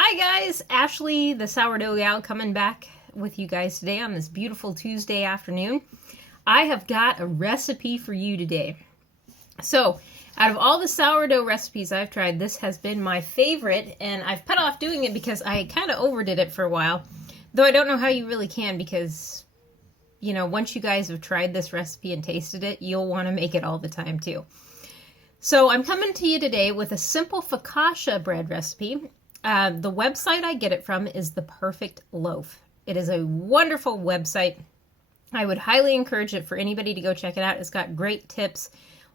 Hi guys, Ashley, the sourdough gal, coming back with you guys today on this beautiful Tuesday afternoon. I have got a recipe for you today. So, out of all the sourdough recipes I've tried, this has been my favorite, and I've put off doing it because I kind of overdid it for a while. Though I don't know how you really can because, once you guys have tried this recipe and tasted it, you'll want to make it all the time too. So, I'm coming to you today with a simple focaccia bread recipe. The website I get it from is The Perfect Loaf. It is a wonderful website. I would highly encourage it for anybody to go check it out. It's got great tips,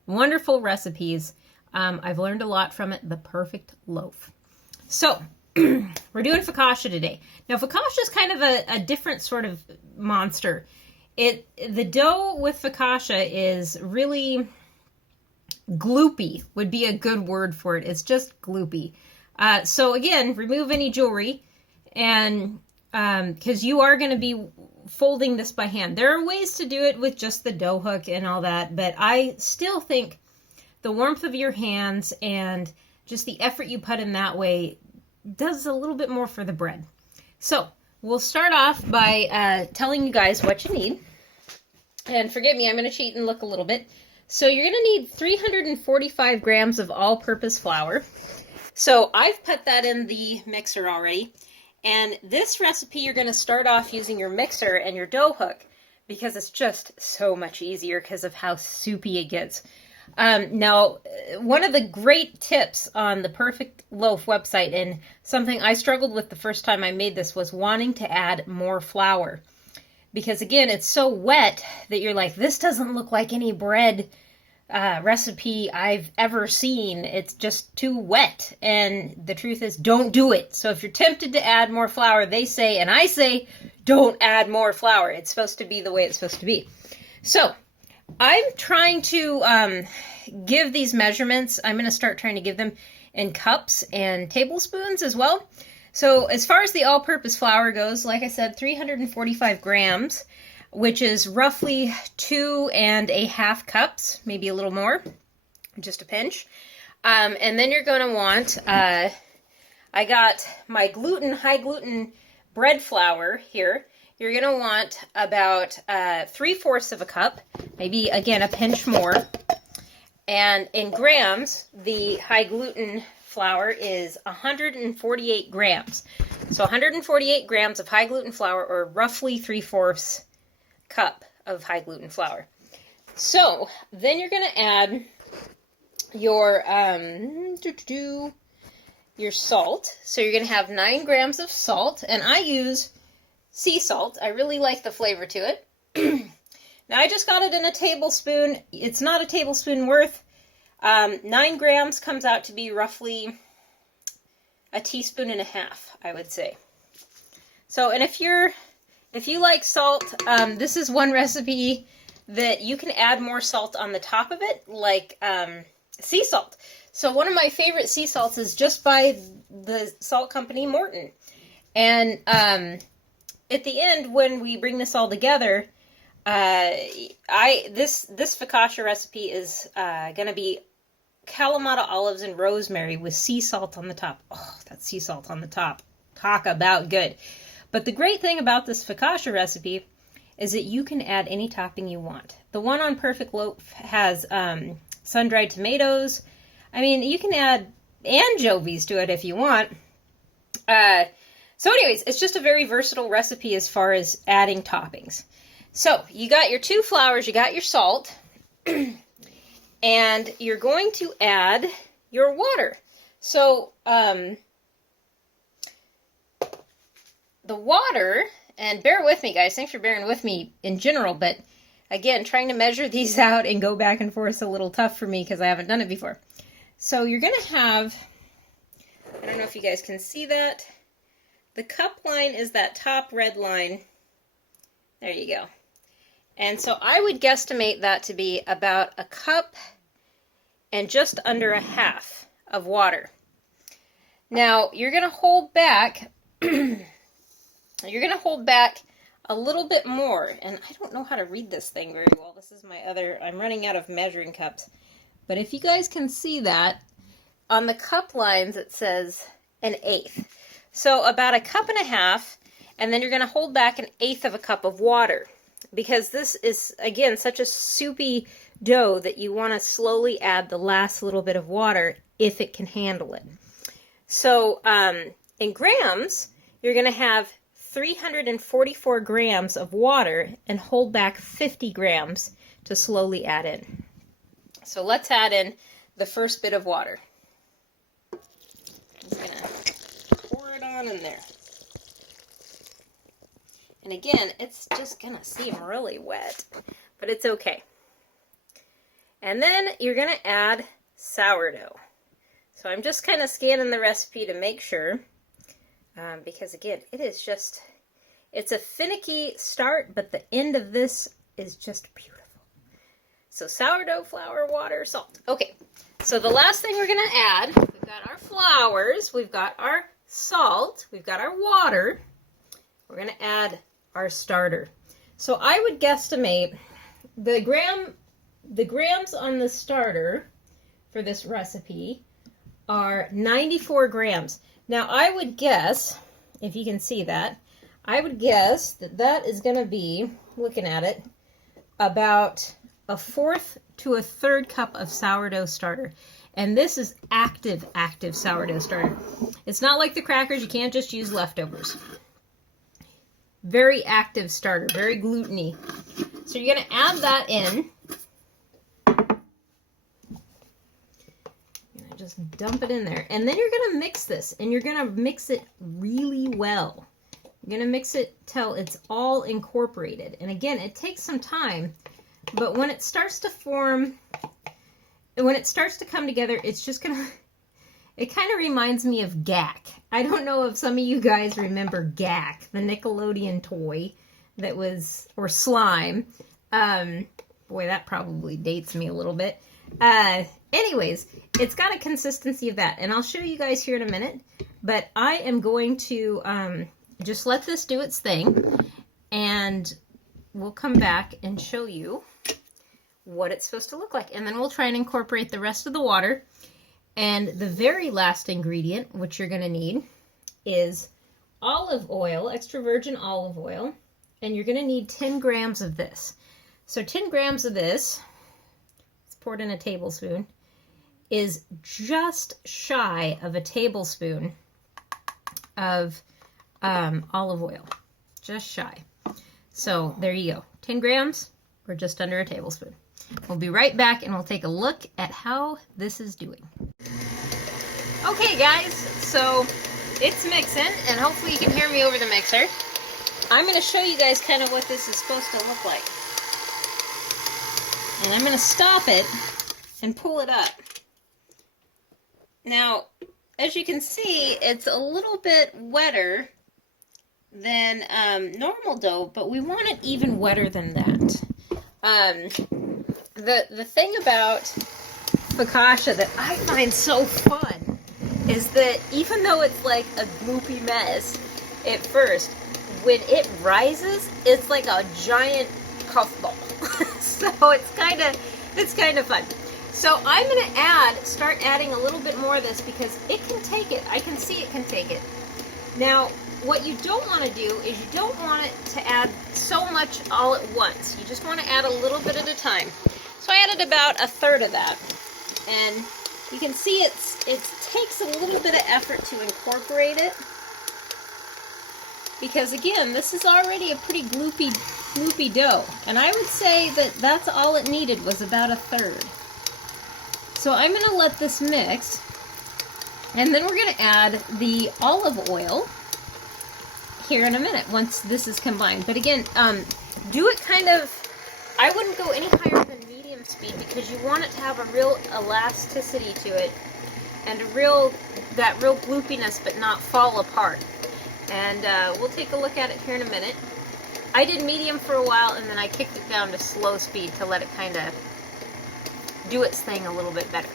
wonderful recipes. I've learned a lot from it. The Perfect Loaf. So, we're doing focaccia today. Now, focaccia is kind of a different sort of monster. The dough with focaccia is really gloopy, would be a good word for it. It's just gloopy. So again, remove any jewelry, and because you are going to be folding this by hand. There are ways to do it with just the dough hook and all that, but I still think the warmth of your hands and just the effort you put in that way does a little bit more for the bread. So we'll start off by telling you guys what you need. And forgive me, I'm going to cheat and look a little bit. So you're going to need 345 grams of all-purpose flour. So I've put that in the mixer already, and this recipe you're going to start off using your mixer and your dough hook because it's just so much easier because of how soupy it gets. Now, one of the great tips on the Perfect Loaf website, and something I struggled with the first time I made this, was wanting to add more flour. Because again, it's so wet that you're like, this doesn't look like any bread recipe I've ever seen. It's just too wet, and the truth is, don't do it. So if you're tempted to add more flour, they say, and I say, don't add more flour. It's supposed to be the way it's supposed to be. So I'm trying to give these measurements. I'm going to start trying to give them in cups and tablespoons as well. So as far as the all-purpose flour goes, like I said, 345 grams, which is roughly 2.5 cups, maybe a little more, just a pinch. And then you're going to want, I got my high gluten bread flour here. You're going to want about 3/4 of a cup, maybe again a pinch more. And in grams, the high gluten flour is 148 grams. So 148 grams of high gluten flour, or roughly 3/4 cup of high gluten flour. So then you're going to add your salt. So you're going to have 9 grams of salt, and I use sea salt. I really like the flavor to it. Now I just got it in a tablespoon. It's not a tablespoon worth. 9 grams comes out to be roughly a teaspoon and a half, I would say. So, and if you like salt, this is one recipe that you can add more salt on the top of it, like sea salt. So one of my favorite sea salts is just by the salt company Morton. And at the end, when we bring this all together, this focaccia recipe is going to be Kalamata olives and rosemary with sea salt on the top. Oh, that sea salt on the top. Talk about good. But the great thing about this focaccia recipe is that you can add any topping you want. The one on Perfect Loaf has sun-dried tomatoes. I mean, you can add anchovies to it if you want. So anyways, it's just a very versatile recipe as far as adding toppings. So you got your 2 flours, you got your salt, and you're going to add your water. So the water, and bear with me guys, thanks for bearing with me in general, but again, trying to measure these out and go back and forth is a little tough for me because I haven't done it before. So you're going to have, I don't know if you guys can see that, the cup line is that top red line. There you go. And so I would guesstimate that to be about a cup and just under a half of water. Now you're going to hold back a little bit more, and I don't know how to read this thing very well. This is my other, I'm running out of measuring cups. But if you guys can see that, on the cup lines it says 1/8. So about 1.5 cups, and then you're going to hold back 1/8 cup of water, because this is, again, such a soupy dough that you want to slowly add the last little bit of water if it can handle it. So in grams, you're going to have 344 grams of water and hold back 50 grams to slowly add in. So let's add in the first bit of water. I'm just going to pour it on in there. And again, it's just going to seem really wet, but it's okay. And then you're going to add sourdough. So I'm just kind of scanning the recipe to make sure, because again, it's a finicky start, but the end of this is just beautiful. So sourdough, flour, water, salt. Okay, so the last thing we're going to add, we've got our flours, we've got our salt, we've got our water. We're going to add our starter. So I would guesstimate the grams on the starter for this recipe are 94 grams. Now I would guess, if you can see that, I would guess that that is going to be, looking at it, about 1/4 to 1/3 cup of sourdough starter. And this is active sourdough starter. It's not like the crackers, you can't just use leftovers. Very active starter, very gluten-y. So you're going to add that in. Just dump it in there. And then you're going to mix this, and you're going to mix it really well. You're going to mix it till it's all incorporated. And again, it takes some time, but when it starts to form, when it starts to come together, it's just going to, it kind of reminds me of GAC. I don't know if some of you guys remember GAC, the Nickelodeon toy that was, or slime. Boy, that probably dates me a little bit. Anyways, it's got a consistency of that, and I'll show you guys here in a minute, but I am going to just let this do its thing, and we'll come back and show you what it's supposed to look like, and then we'll try and incorporate the rest of the water. And the very last ingredient, which you're going to need, is olive oil, extra virgin olive oil, and you're going to need 10 grams of this. So 10 grams of this, it's poured in a tablespoon, is just shy of a tablespoon of olive oil. Just shy. So there you go. 10 grams or just under a tablespoon. We'll be right back and we'll take a look at how this is doing. Okay guys, so it's mixing and hopefully you can hear me over the mixer. I'm going to show you guys kind of what this is supposed to look like. And I'm going to stop it and pull it up. Now, as you can see, it's a little bit wetter than normal dough, but we want it even wetter than that. The thing about focaccia that I find so fun is that even though it's like a gloopy mess at first, when it rises, it's like a giant puffball. So it's kind of fun. So I'm going to start adding a little bit more of this because it can take it. I can see it can take it. Now, what you don't want to do is you don't want it to add so much all at once. You just want to add a little bit at a time. So I added about 1/3 of that. And you can see it takes a little bit of effort to incorporate it. Because again, this is already a pretty gloopy dough. And I would say that that's all it needed was about 1/3. So I'm going to let this mix, and then we're going to add the olive oil here in a minute once this is combined. But again, do it kind of, I wouldn't go any higher than medium speed because you want it to have a real elasticity to it and that real gloopiness but not fall apart. And we'll take a look at it here in a minute. I did medium for a while and then I kicked it down to slow speed to let it kind of do its thing a little bit better.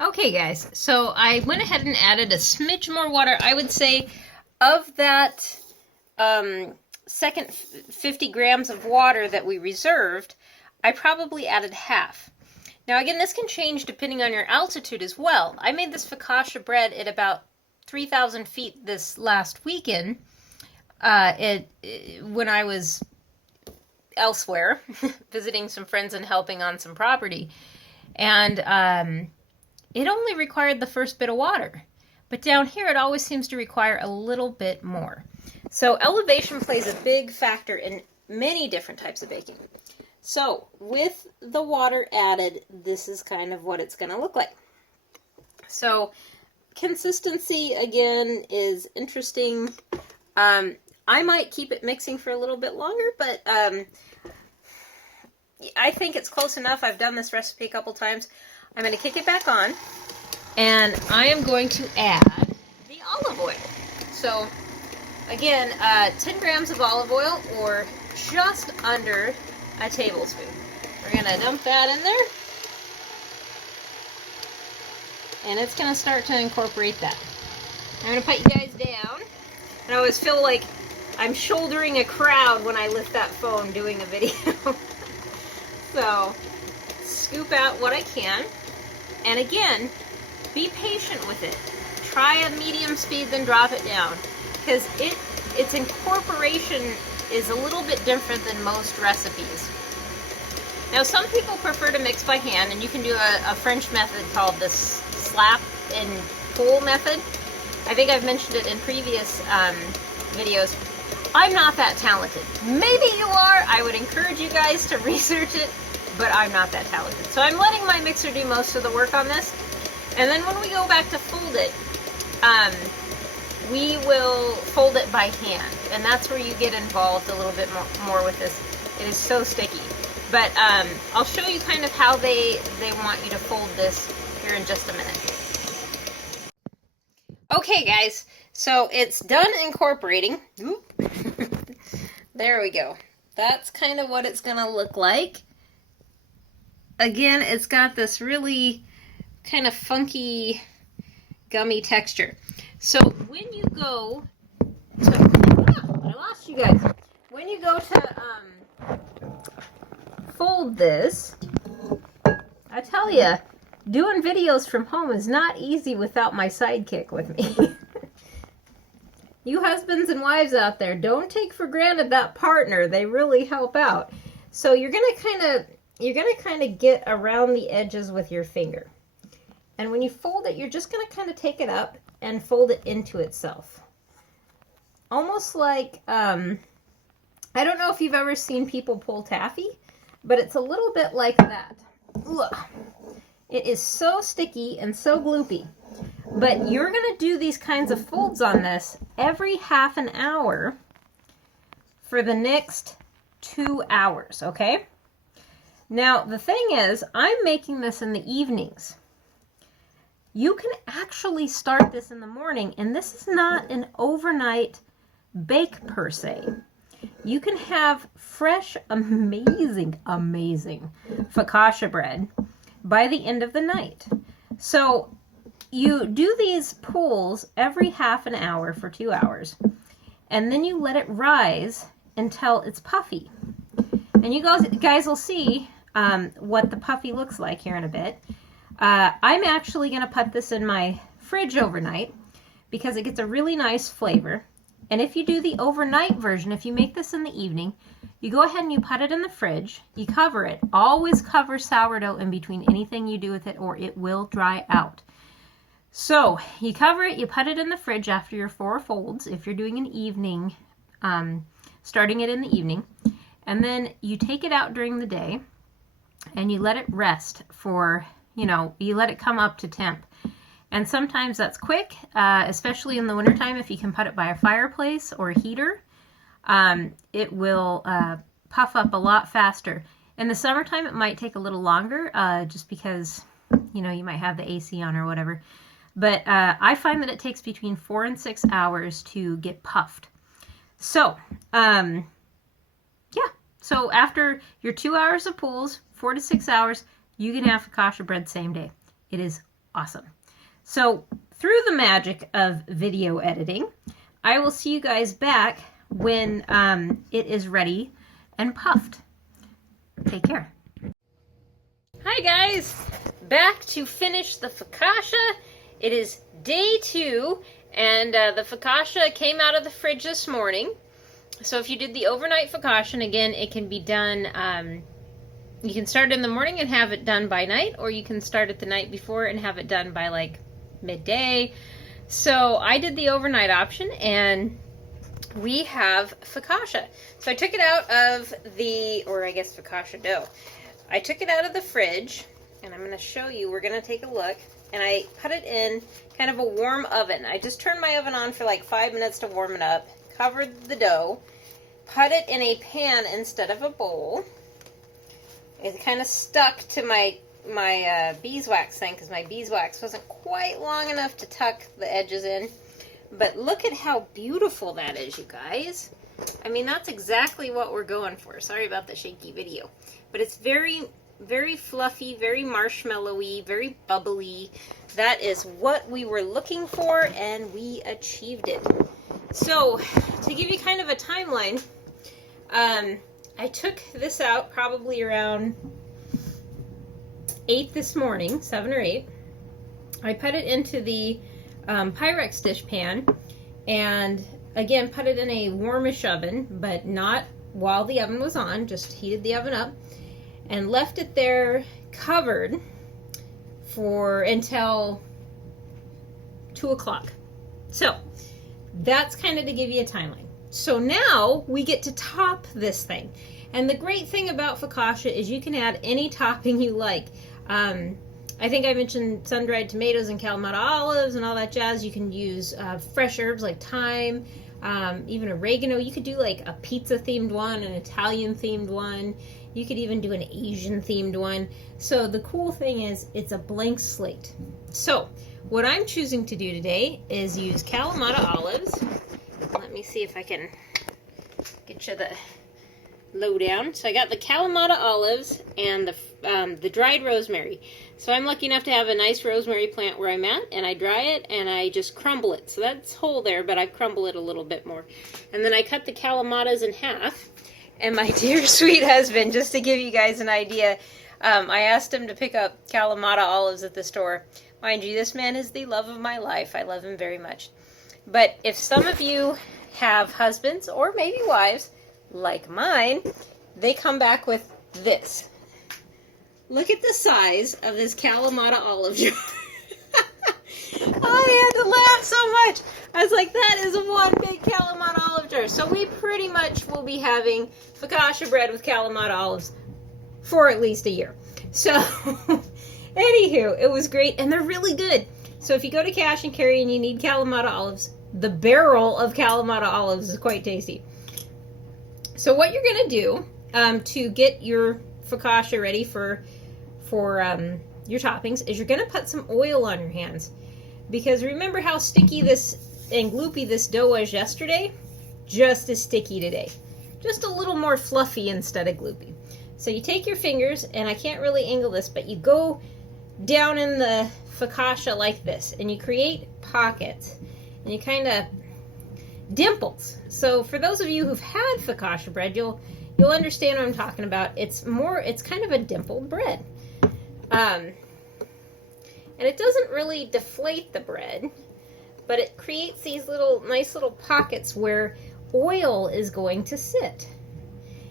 Okay guys, so I went ahead and added a smidge more water. I would say of that second 50 grams of water that we reserved, I probably added half. Now again, this can change depending on your altitude as well. I made this focaccia bread at about 3,000 feet this last weekend, when I was elsewhere visiting some friends and helping on some property, and it only required the first bit of water, but down here it always seems to require a little bit more. So elevation plays a big factor in many different types of baking. So with the water added, this is kind of what it's going to look like. So consistency, again, is interesting. I might keep it mixing for a little bit longer, but I think it's close enough. I've done this recipe a couple times. I'm going to kick it back on, and I am going to add the olive oil. So again, 10 grams of olive oil, or just under a tablespoon. We're going to dump that in there, and it's going to start to incorporate that. I'm going to put you guys down. And I always feel like I'm shouldering a crowd when I lift that phone doing a video. So, scoop out what I can. And again, be patient with it. Try a medium speed, then drop it down. Because its incorporation is a little bit different than most recipes. Now, some people prefer to mix by hand, and you can do a French method called the slap and pull method. I think I've mentioned it in previous videos. I'm not that talented. Maybe you are. I would encourage you guys to research it, but I'm not that talented. So I'm letting my mixer do most of the work on this. And then when we go back to fold it, we will fold it by hand. And that's where you get involved a little bit more with this. It is so sticky. But I'll show you kind of how they want you to fold this here in just a minute. Okay, guys, so it's done incorporating. There we go. That's kind of what it's going to look like. Again, it's got this really kind of funky, gummy texture. So when you go to... I lost you guys. When you go to fold this, I tell you, doing videos from home is not easy without my sidekick with me. You husbands and wives out there, don't take for granted that partner. They really help out. So you're gonna kind of get around the edges with your finger. And when you fold it, you're just gonna kind of take it up and fold it into itself. Almost like, I don't know if you've ever seen people pull taffy, but it's a little bit like that. Ugh. It is so sticky and so gloopy. But you're going to do these kinds of folds on this every half an hour for the next 2 hours, okay? Now, the thing is, I'm making this in the evenings. You can actually start this in the morning, and this is not an overnight bake per se. You can have fresh, amazing focaccia bread by the end of the night. So you do these pulls every half an hour for 2 hours, and then you let it rise until it's puffy. And you guys will see what the puffy looks like here in a bit. I'm actually going to put this in my fridge overnight because it gets a really nice flavor. And if you do the overnight version, if you make this in the evening, you go ahead and you put it in the fridge, you cover it. Always cover sourdough in between anything you do with it or it will dry out. So you cover it, you put it in the fridge after your 4 folds, if you're doing an evening, starting it in the evening, and then you take it out during the day and you let it rest for, you let it come up to temp. And sometimes that's quick, especially in the wintertime if you can put it by a fireplace or a heater. It will puff up a lot faster. In the summertime, it might take a little longer just because, you might have the AC on or whatever. But I find that it takes between 4 and 6 hours to get puffed. So, yeah. So after your 2 hours of pulls, 4 to 6 hours, you can have focaccia bread same day. It is awesome. So through the magic of video editing, I will see you guys back when it is ready and puffed. Take care. Hi guys, back to finish the focaccia. It is day 2, And the focaccia came out of the fridge this morning. So if you did the overnight focaccia, and again, it can be done, you can start in the morning and have it done by night, or you can start it the night before and have it done by like midday. So I did the overnight option, and we have focaccia. So I took it out of the, or I guess focaccia dough. I took it out of the fridge, and I'm going to show you, we're going to take a look, and I put it in kind of a warm oven. I just turned my oven on for like 5 minutes to warm it up, covered the dough, put it in a pan instead of a bowl. It kind of stuck to my beeswax thing because my beeswax wasn't quite long enough to tuck the edges in. But look at how beautiful that is, you guys. I mean, that's exactly what we're going for. Sorry about the shaky video. But it's very, very fluffy, very marshmallowy, very bubbly. That is what we were looking for, and we achieved it. So, to give you kind of a timeline, I took this out probably around 8 this morning, 7 or 8. I put it into the Pyrex dish pan, and again put it in a warmish oven, but not while the oven was on, just heated the oven up, and left it there covered for until 2 o'clock. So that's kind of to give you a timeline. So now we get to top this thing. And the great thing about focaccia is you can add any topping you like. I think I mentioned sun-dried tomatoes and Kalamata olives and all that jazz. You can use fresh herbs like thyme, even oregano. You could do like a pizza-themed one, an Italian-themed one. You could even do an Asian-themed one. So the cool thing is it's a blank slate. So what I'm choosing to do today is use Kalamata olives. Let me see if I can get you the lowdown. So I got the Kalamata olives and the dried rosemary. So I'm lucky enough to have a nice rosemary plant where I'm at, and I dry it and I just crumble it. So that's whole there, but I crumble it a little bit more. And then I cut the Kalamatas in half. And my dear sweet husband, just to give you guys an idea, I asked him to pick up Kalamata olives at the store. Mind you, this man is the love of my life. I love him very much. But if some of you have husbands or maybe wives like mine, they come back with this. Look at the size of this Kalamata olive jar. I had to laugh so much. I was like, that is one big Kalamata olive jar. So we pretty much will be having focaccia bread with Kalamata olives for at least a year. So, anywho, it was great, and they're really good. So if you go to Cash and Carry and you need Kalamata olives, the barrel of Kalamata olives is quite tasty. So what you're going to do to get your focaccia ready for your toppings is you're going to put some oil on your hands. Because remember how sticky this and gloopy this dough was yesterday? Just as sticky today. Just a little more fluffy instead of gloopy. So you take your fingers, and I can't really angle this, but you go down in the focaccia like this, and you create pockets, and you kind of dimples. So for those of you who've had focaccia bread, you'll understand what I'm talking about. It's kind of a dimpled bread. And it doesn't really deflate the bread, but it creates these nice little pockets where oil is going to sit.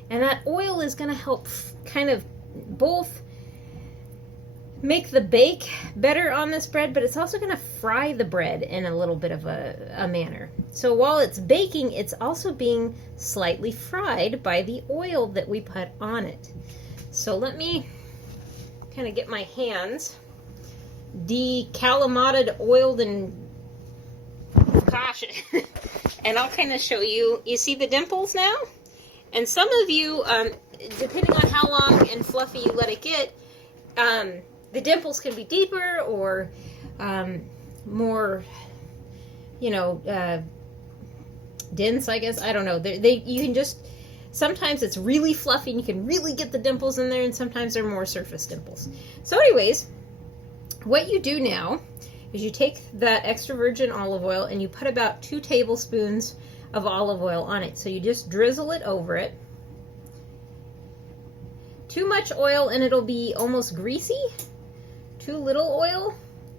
And that oil is going to help kind of both make the bake better on this bread, but it's also going to fry the bread in a little bit of a manner. So while it's baking, it's also being slightly fried by the oil that we put on it. So let me kind of get my hands de-Kalamated, oiled, and focaccia. And I'll kind of show you. You see the dimples now? And some of you, depending on how long and fluffy you let it get, the dimples can be deeper or more, dense, I guess. I don't know. You can just, sometimes it's really fluffy and you can really get the dimples in there, and sometimes they're more surface dimples. So anyways, what you do now is you take that extra virgin olive oil and you put about 2 tablespoons of olive oil on it. So you just drizzle it over it. Too much oil and it'll be almost greasy. Too little oil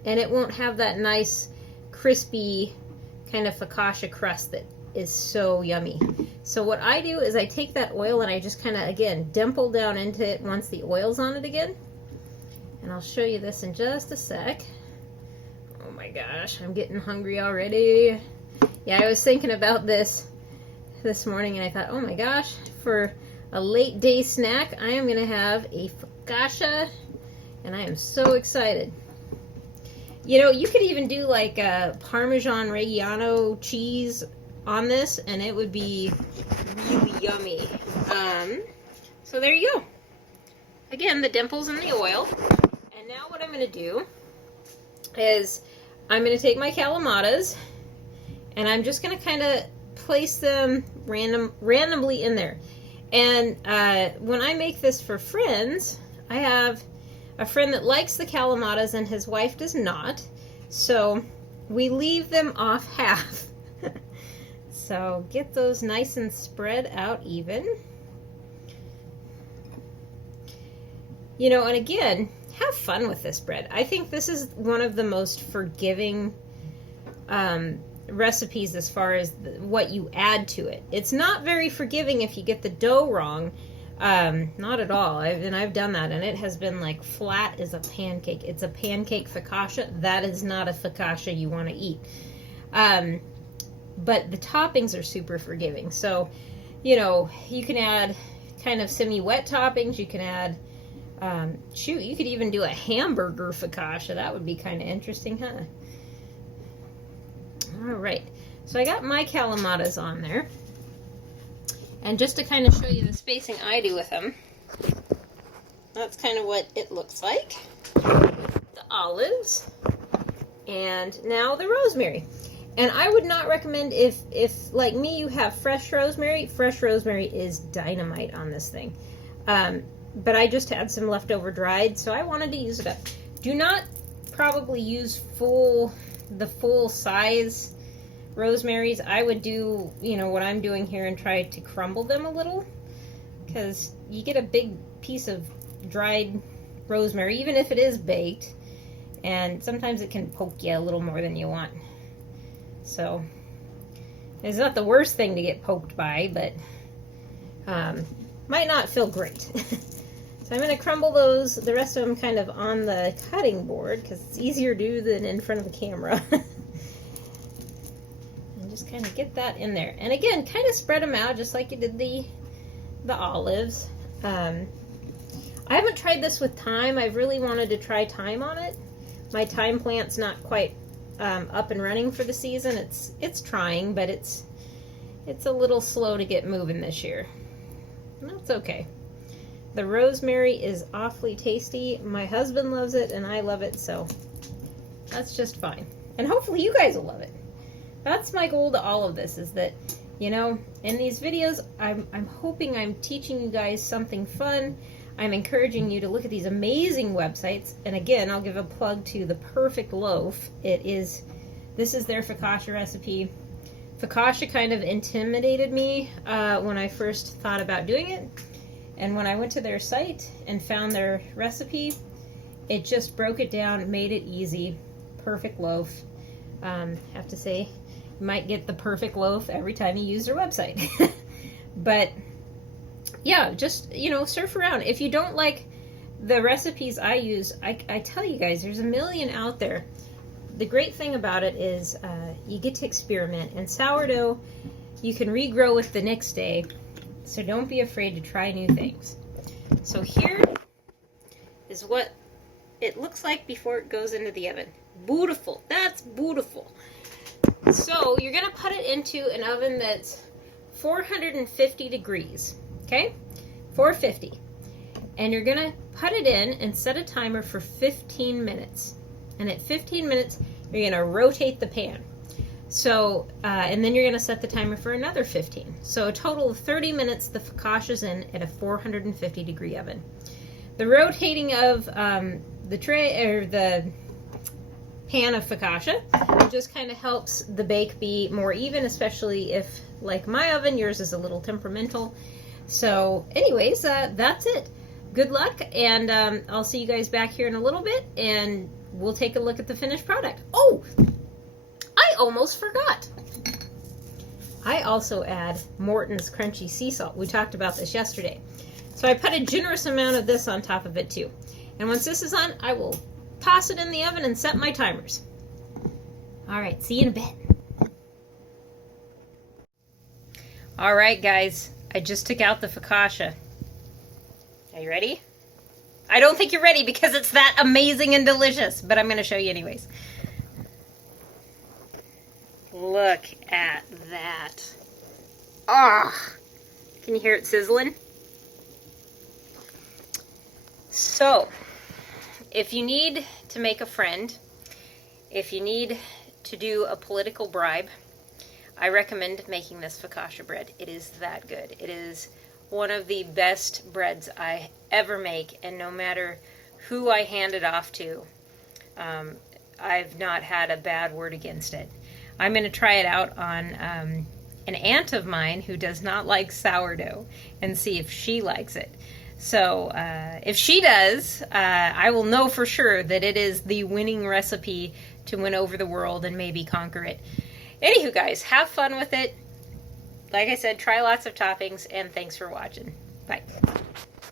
and it won't have that nice crispy kind of focaccia crust that is so yummy. So what I do is I take that oil and I just kind of, again, dimple down into it once the oil's on it again. And I'll show you this in just a sec. Oh my gosh, I'm getting hungry already. Yeah, I was thinking about this morning and I thought, oh my gosh, for a late day snack, I am going to have a focaccia and I am so excited. You know, you could even do like a Parmesan Reggiano cheese on this and it would be really yummy. So there you go. Again, the dimples in the oil. And now what I'm going to do is I'm going to take my calamatas and I'm just going to kind of place them randomly in there. And when I make this for friends, I have a friend that likes the calamatas and his wife does not. So we leave them off half. So get those nice and spread out even. You know, and again, have fun with this bread. I think this is one of the most forgiving recipes as far as what you add to it. It's not very forgiving if you get the dough wrong. Not at all. I've done that and it has been like flat as a pancake. It's a pancake focaccia. That is not a focaccia you want to eat. But the toppings are super forgiving. So, you know, you can add kind of semi-wet toppings. You can add, you could even do a hamburger focaccia. That would be kind of interesting, huh? All right. So I got my calamatas on there. And just to kind of show you the spacing I do with them, that's kind of what it looks like. The olives. And now the rosemary. And I would not recommend if like me, you have fresh rosemary. Fresh rosemary is dynamite on this thing. But I just had some leftover dried, so I wanted to use it up. Do not probably use the full size rosemaries. I would do, you know, what I'm doing here and try to crumble them a little, because you get a big piece of dried rosemary, even if it is baked, and sometimes it can poke you a little more than you want. So it's not the worst thing to get poked by, but might not feel great. So I'm going to crumble those, the rest of them kind of on the cutting board, because it's easier to do than in front of the camera. And just kind of get that in there. And again, kind of spread them out just like you did the olives. I haven't tried this with thyme. I've really wanted to try thyme on it. My thyme plant's not quite up and running for the season. It's trying, but it's a little slow to get moving this year. And that's okay. The rosemary is awfully tasty. My husband loves it and I love it, so that's just fine. And hopefully you guys will love it. That's my goal to all of this, is that, you know, in these videos, I'm hoping I'm teaching you guys something fun. I'm encouraging you to look at these amazing websites. And again, I'll give a plug to The Perfect Loaf. This is their focaccia recipe. Focaccia kind of intimidated me when I first thought about doing it. And when I went to their site and found their recipe, it just broke it down, made it easy. Perfect Loaf. Have to say, you might get the perfect loaf every time you use their website. But yeah, just, you know, surf around. If you don't like the recipes I use, I tell you guys, there's a million out there. The great thing about it is you get to experiment. And sourdough, you can regrow it the next day. So don't be afraid to try new things. So here is what it looks like before it goes into the oven. Beautiful. That's beautiful. So you're going to put it into an oven that's 450 degrees. Okay? 450. And you're going to put it in and set a timer for 15 minutes. And at 15 minutes, you're going to rotate the pan. So, and then you're going to set the timer for another 15. So a total of 30 minutes the focaccia's in at a 450 degree oven. The rotating of the tray, or the pan of focaccia, just kind of helps the bake be more even, especially if, like my oven, yours is a little temperamental. So anyways, that's it. Good luck, and I'll see you guys back here in a little bit, and we'll take a look at the finished product. Oh! I almost forgot. I also add Morton's crunchy sea salt. We talked about this yesterday. So I put a generous amount of this on top of it too. And once this is on, I will toss it in the oven and set my timers. All right, see you in a bit. All right, guys, I just took out the focaccia. Are you ready? I don't think you're ready because it's that amazing and delicious, but I'm going to show you anyways. Look at that. Ah, can you hear it sizzling? So, if you need to make a friend, if you need to do a political bribe, I recommend making this focaccia bread. It is that good. It is one of the best breads I ever make, and no matter who I hand it off to, I've not had a bad word against it. I'm going to try it out on an aunt of mine who does not like sourdough and see if she likes it. So if she does, I will know for sure that it is the winning recipe to win over the world and maybe conquer it. Anywho, guys, have fun with it. Like I said, try lots of toppings, and thanks for watching. Bye.